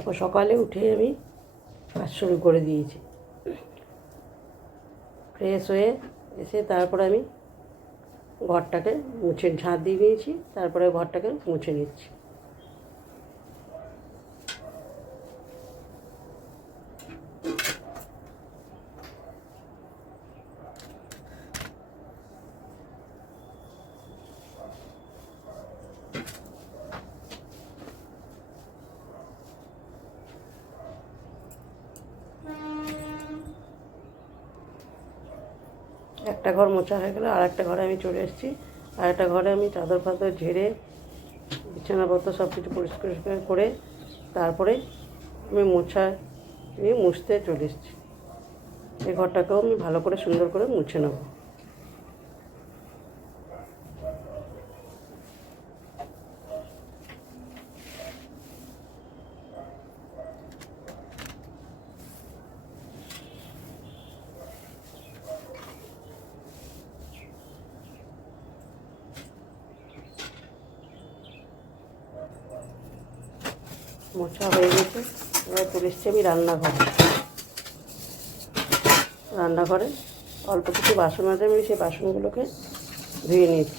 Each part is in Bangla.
দেখো সকালে উঠে আমি কাজ শুরু করে দিয়েছি। ফ্রেশ হয়ে এসে তারপরে আমি ঘরটাকে মুছে ঝাঁট দিয়ে নিয়েছি, তারপরে ঘরটাকে মুছে নিচ্ছি। একটা ঘর মোছা হয়ে গেলে আর একটা ঘরে আমি চলে এসেছি। আর একটা ঘরে আমি চাদর ফাদর ঝেড়ে বিছানাপত্র সব কিছু পরিষ্কার করে তারপরে আমি মুছতে চলে এসেছি। এই ঘরটাকেও আমি ভালো করে সুন্দর করে মুছে নেব। মোছা হয়ে গেছে, এবার চলে এসেছি আমি রান্নাঘরে অল্প কিছু বাসন আছে, আমি সেই বাসনগুলোকে ধুয়ে নিয়েছি।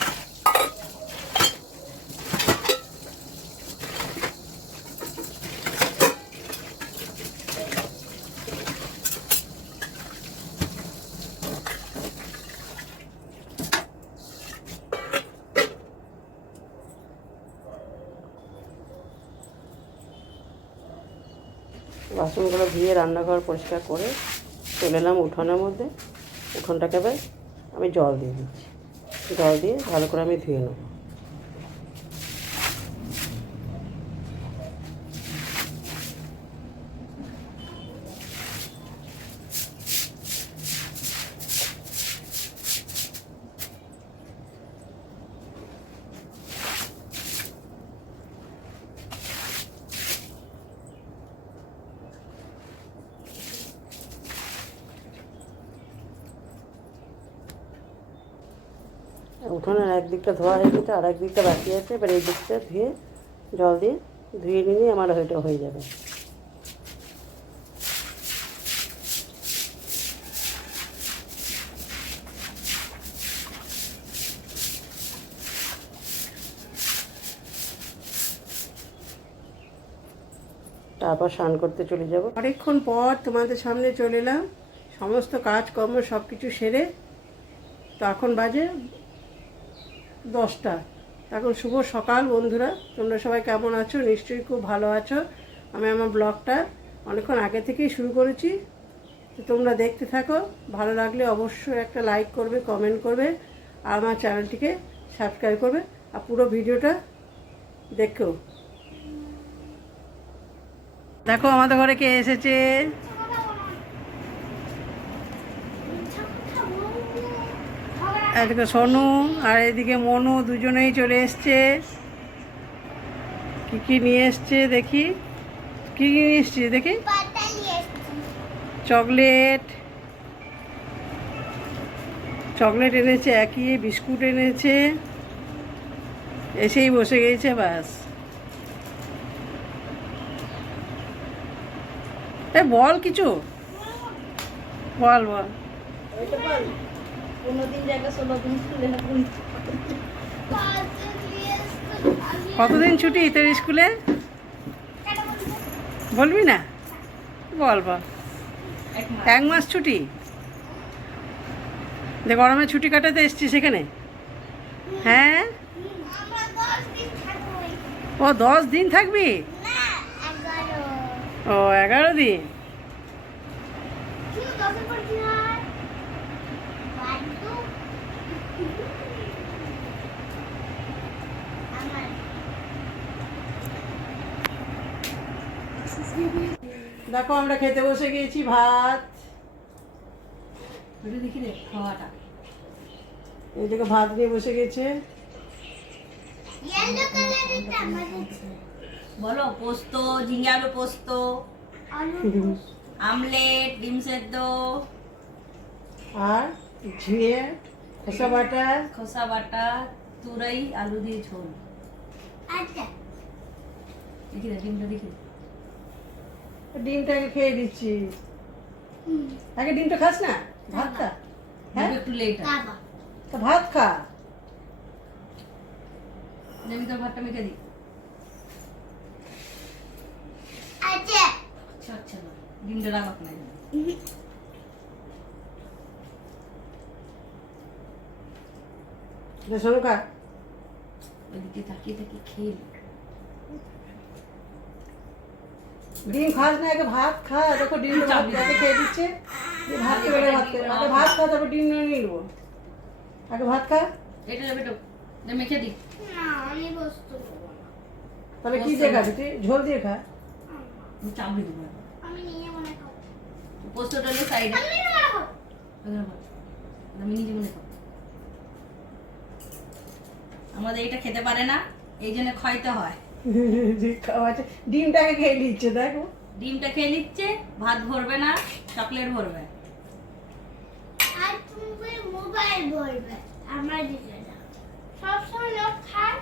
বাসনগুলো ধুয়ে রান্নাঘর পরিষ্কার করে চলে এলাম উঠোনের মধ্যে। উঠোনটাকে এবার আমি জল দিয়ে দিচ্ছি, জল দিয়ে ভালো করে আমি ধুয়ে নেব। উঠোনের একদিকটা ধোয়া হয়ে গেছে, আর একদিকটা বাকি আছে। এবার এই দিকটা ধুয়ে জল দিয়ে ধুয়ে নিলে আমার ওইটা হয়ে যাবে। তারপর স্নান করতে চলে যাব। অনেকক্ষণ পর তোমাদের সামনে চলে এলাম, সমস্ত কাজকর্ম সব কিছু সেরে। তো এখন বাজে 10টা। এখন শুভ সকাল বন্ধুরা, তোমরা সবাই কেমন আছো? নিশ্চয়ই খুব ভালো আছো। আমি আমার ব্লগটা অনেকক্ষণ আগে থেকেই শুরু করেছি, তো তোমরা দেখতে থাকো। ভালো লাগলে অবশ্যই একটা লাইক করবে, কমেন্ট করবে, আর আমার চ্যানেলটিকে সাবস্ক্রাইব করবে, আর পুরো ভিডিওটা দেখো। দেখো আমাদের ঘরে কে এসেছে। এদিকে সোনু আর এদিকে মনু দুজনেই চলে এসছে। কি কি নিয়ে এসছে দেখি, কি কি নিয়ে এসছি দেখি। চকলেট এনেছে, একই বিস্কুট এনেছে। এসেই বসে গেছে, ব্যাস। এ বল কিছু, বল বল। কতদিন ছুটি তোর স্কুলে? বলবি না? বল বল। 1 মাস ছুটি। গরমে ছুটি কাটাতে এসছি সেখানে? হ্যাঁ, ও 10 দিন থাকবি? ও 11 দিন। দেখো আমরা খেতে বসে গিয়েছি ভাত। দেখি রে খাওয়াটা, এইদিকে ভাত নিয়ে বসে গেছে। বলো, পোস্ত, ঝিঙে আলু পোস্ত, আমলেট, ডিম সেদ্ধ, আর ঝিঙে খোসা বাটা, তুরাই আলু দিয়ে ঝোল। দেখি রে ডিমটা দেখি। ডিমটাকে খেয়ে দিচ্ছি। আগে ডিমটা খাস না, ভাত খা। হ্যাঁ একটু লেট তো ভাত খা। আমি তোর ভাতটা মেখে দিই। আচ্ছা আচ্ছা আচ্ছা না, ডিমটা রাখা নাই। শোনো খা। ওইদিকে তাকিয়ে তাকিয়ে খেয়ে নে। ডিম খাস না, আগে ভাত খা। দেখো ডিমটা ভাত যাতে খেয়ে দিচ্ছে। ভাত খেয়ে ভাত খেয়ে আগে ভাত খা, তারপর ডিম নিয়ে নেবো। আগে ভাত খা। এটা যাবে তো মেখে দিই। না আমি বস্তু নেবো না। তাহলে কি দিয়ে খাবি তুই? ঝোল দিয়ে খা। চাপড়ি দেবো। আমি নিয়ে মনে খাবো। পোস্তটা হলো সাইডে। আমি নিয়ে মনে খাবো। আমি নিজে মনে খাবো। আমাদের এটা খেতে পারে না, এই জন্য খাইতে হয়। খাওয়াচ্ছে, ডিমটাকে খেয়ে নিচ্ছে দেখো। ডিমটা খেয়ে নিচ্ছে, ভাত ভরবে না, চকলেট ভরবে। আর তুমি মোবাইল বলবে আমার দিকে না। সবসময় লোক খায়।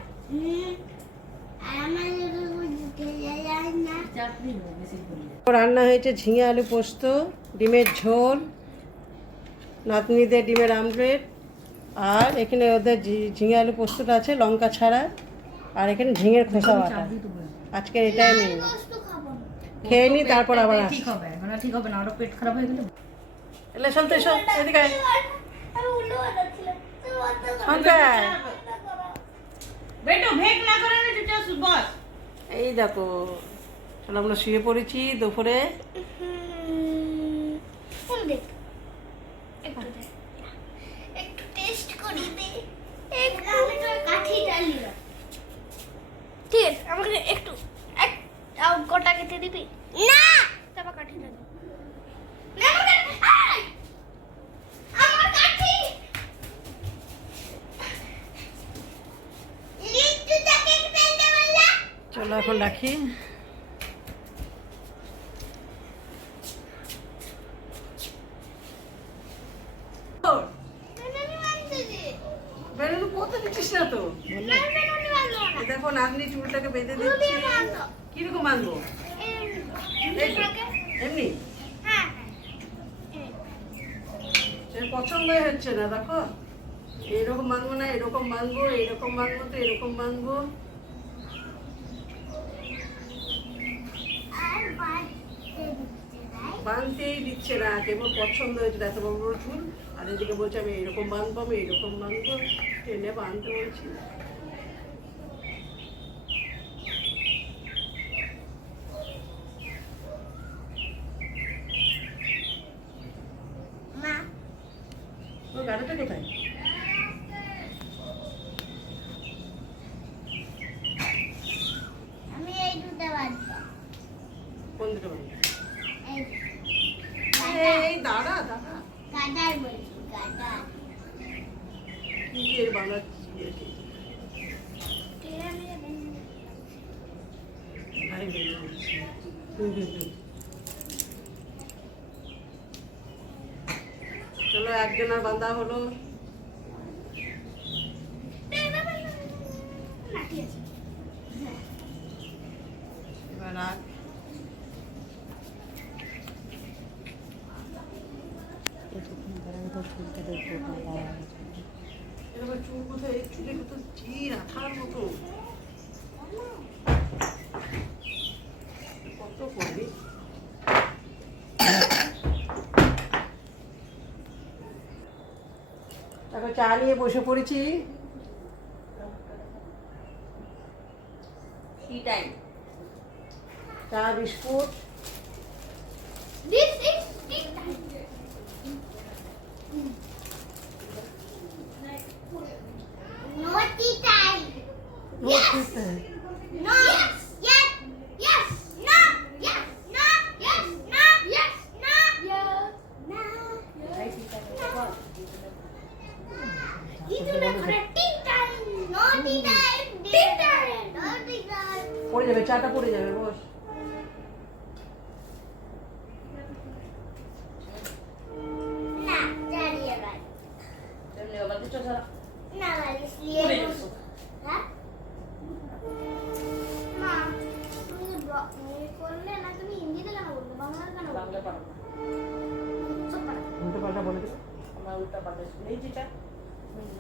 আর আমার দিকে যায় না। চাপড়ি দেবো বেশি করলে। রান্না হয়েছে ঝিঙে আলু পোস্ত, ডিমের ঝোল, নাতনিদের ডিমের আমলেট, আর এখানে ওদের ঝিঙে আলু পোস্তটা আছে লঙ্কা ছাড়া, আর এখানে ঝিঙের খোসা বাটা। চাপড়ি দেবো। আজকের এটাই আমি মেনু। বস্তু খাবো না। খেয়ে নি তারপর আবার ঠিক আসছি। হবে, এখন আর ঠিক হবে না, আরো পেট খারাপ হয়ে গেলে। এলে শুনতে এসো, এদিকে আয়। আমি উল্টো বানাচ্ছিলাম। তুমি বন্ধ করো। শুনতে আয়। বেটো ভেক না করে না চুপচাপ বস। এই দেখো, চলো আমরা শুয়ে পড়েছি দুপুরে। কোন দিক? একটু দে। একটু টেস্ট করি দে। একটু আমি তো কাঠিটা নিলাম। ঠিক আছে, আমাকে একটু গোটা খেতে দিবি? না, তারপর কাঠিটা দে। না আমাকে আয়! আমার কাঠি। লিট্টু তাকে ফেলতে বললা? চলো এখন রাখি। বেলুন মানতে দে। বেলুন পড়তে দিচ্ছিস না তো। না বেলুন মানলো না। এই দেখো নাতনি চুলটাকে বেঁধে রুবি দিচ্ছি। মানলো। কিরকম বাঁধবো? এই তো, এমনি হ্যাঁ এর পছন্দই হচ্ছে না। দেখো এইরকম বাঁধবো না, এরকম বাঁধবো, এইরকম বাঁধবো তো এরকম বাঁধবো। আর বাড়তে দিচ্ছে তাই? বাঁধতেই দিচ্ছে না, কেবল পছন্দ হয়েছে এত বড় বড় চুল। আর এদিকে বলছে আমি এরকম বাঁধবো, আমি এরকম বাঁধবো। টেনে বাঁধতে বলছি। মা ওর গাড়িটা কোথায়? আমি এই দুটো বাঁধবো। কোন দুটো বাঁধবো? এই এই দাঁড়া দাঁড়া, গাডার বলছি গাডার। কি এর বাঁধাচ্ছি এটি? আরে বেরিয়ে যাচ্ছি। চলো একজনের বাঁধা হলো। না ঠিক আছে। এবার রাখ। এরকম চুল কোথায়? এই চুলে কত চির আঠার মতো। কত করবি? তারপর চা নিয়ে বসে পড়েছি। Tea time. চা biscuit. This is tea time. No tea time. Yes. No. Yes. Yes. Yes. No. Yes. No. Yes. No. Yes. No. Yes. No. ಇದು ನಮ್ಮರ tea time. No tea time. Tea time. No tea time. পড়ে যাবে, চাটা পড়ে যাবে, বস। না, দাঁড়িয়ে বাড়ি। তেমনি বাবা তো চল। না বাড়ি শুয়ে পড়ে বসো। হ্যাঁ? মা, তুমি করলে না তুমি হিন্দিতে কেন বলছো? বাংলা পারো না। সব পারো। উল্টো পাল্টা বলে দেবো। আমার উল্টা পাল্টা এই যেটা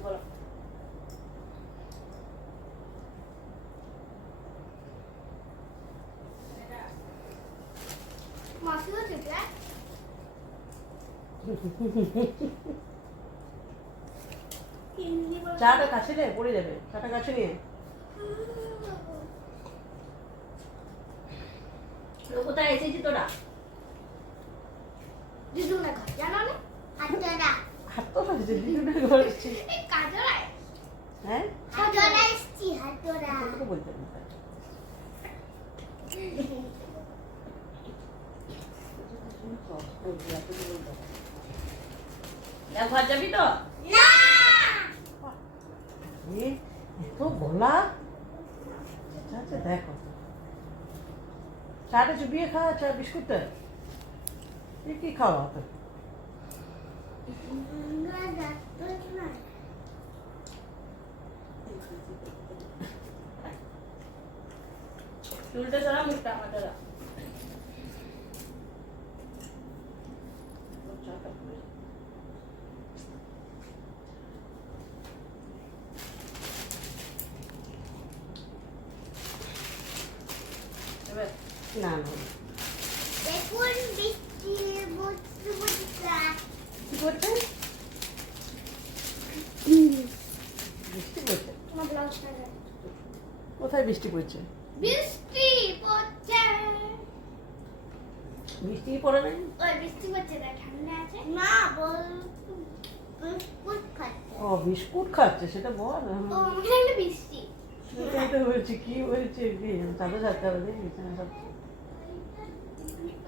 বলো। মাসিও চেপে হিন্দি বল। চাটা কাছে নে, পড়ে যাবে। চাটা কাছে নিয়ে। কোথায় এসেছি তোরা? দিদু না ঘর জানো না? হাতরা। হাত তো লাগছে, দিদুনের ঘর এসেছি। এই কাজরাই। হ্যাঁ? হাতরা এসছি হাতরা। তোকে বলতে হবে না। দেখ ঘর যাবি তো? না। এ, এত বলা? আচ্ছা, দেখো। চাটা চুপিয়ে খাওয়া, চা বিস্কুটটা? এ কি খাওয়া তো? চুলটা সরা, মুখটা আমার দ্বারা। চাটা পড়ে। এবার না না। দেখুন বৃষ্টি বুঝতে বুঝতে। কি করছে? বৃষ্টি পড়ছে? তোমার ব্লাউজটা দেখ। কোথায় বৃষ্টি পড়ছে? বৃষ্টি পড়ছে। বৃষ্টি পড়ে নাই? ওই বৃষ্টি পড়ছে দেখ, ঠান্ডা আছে না বল। বিস্কুট খাচ্ছে। ও বিস্কুট খাচ্ছে, সেটা বল। ও আমাকে একটা বৃষ্টি। সেটাই তো বলছি, কি বলছে? চাঁদা ছাড়তে হবে দেখি, বিছানা সব।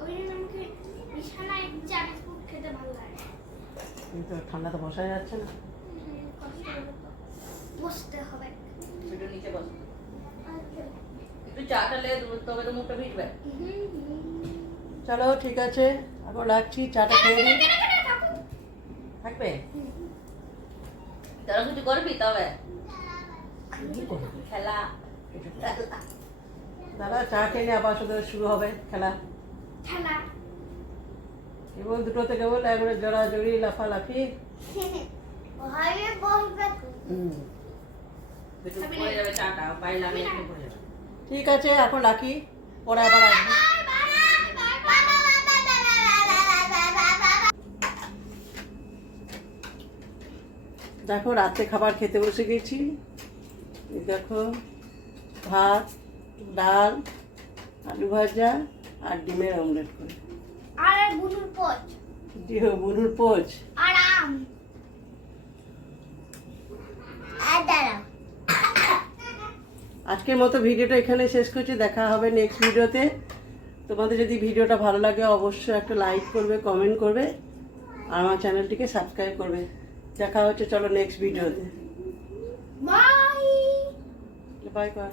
ওই জন্য আমাকে বিছানায় চা বিস্কুট খেতে ভালো লাগে। কিন্তু ঠান্ডা তো বসা যাচ্ছে না। কষ্ট হবে তো। বসতে হবে। একটু নিচে বস। একটু চাটা লে, তবে তো মুখটা ভিজবে। চলো ঠিক আছে, এখন রাখছি, চাটা খেয়ে নিই। থাকবে? তারা কিছু করবি তবে কি করবে? খেলা। দাদা চা খেয়ে নিয়ে আবার সাথে শুরু হবে খেলা। ঠান্ডা। কেবল দুটোতে কেবল একবারে জড়াজড়ি, লাফালাফি। ঘরে বসবে। একটু পড়ে যাবে চাটা, পাইলাম একটু পড়ে যাবে। ঠিক আছে, এখন রাখি, পরে আবার আসবো। দেখো রাতে খাবার খেতে বসে গেছি। এই দেখো ভাত, ডাল, আলু ভাজা আর ডিমের অমলেট করে। আর বুনুর পোচ। বুনুর পোচ। আর আম। আর দাঁড়াও। আজকের মতো ভিডিওটা এখানে শেষ করছি, দেখা হবে নেক্সট ভিডিওতে। তোমাদের যদি ভিডিওটা ভালো লাগে অবশ্যই একটা লাইক করবে, কমেন্ট করবে আর আমার চ্যানেলটিকে সাবস্ক্রাইব করবে। দেখা হচ্ছে চলো নেক্সট ভিডিওতে। বাই। Bye bye.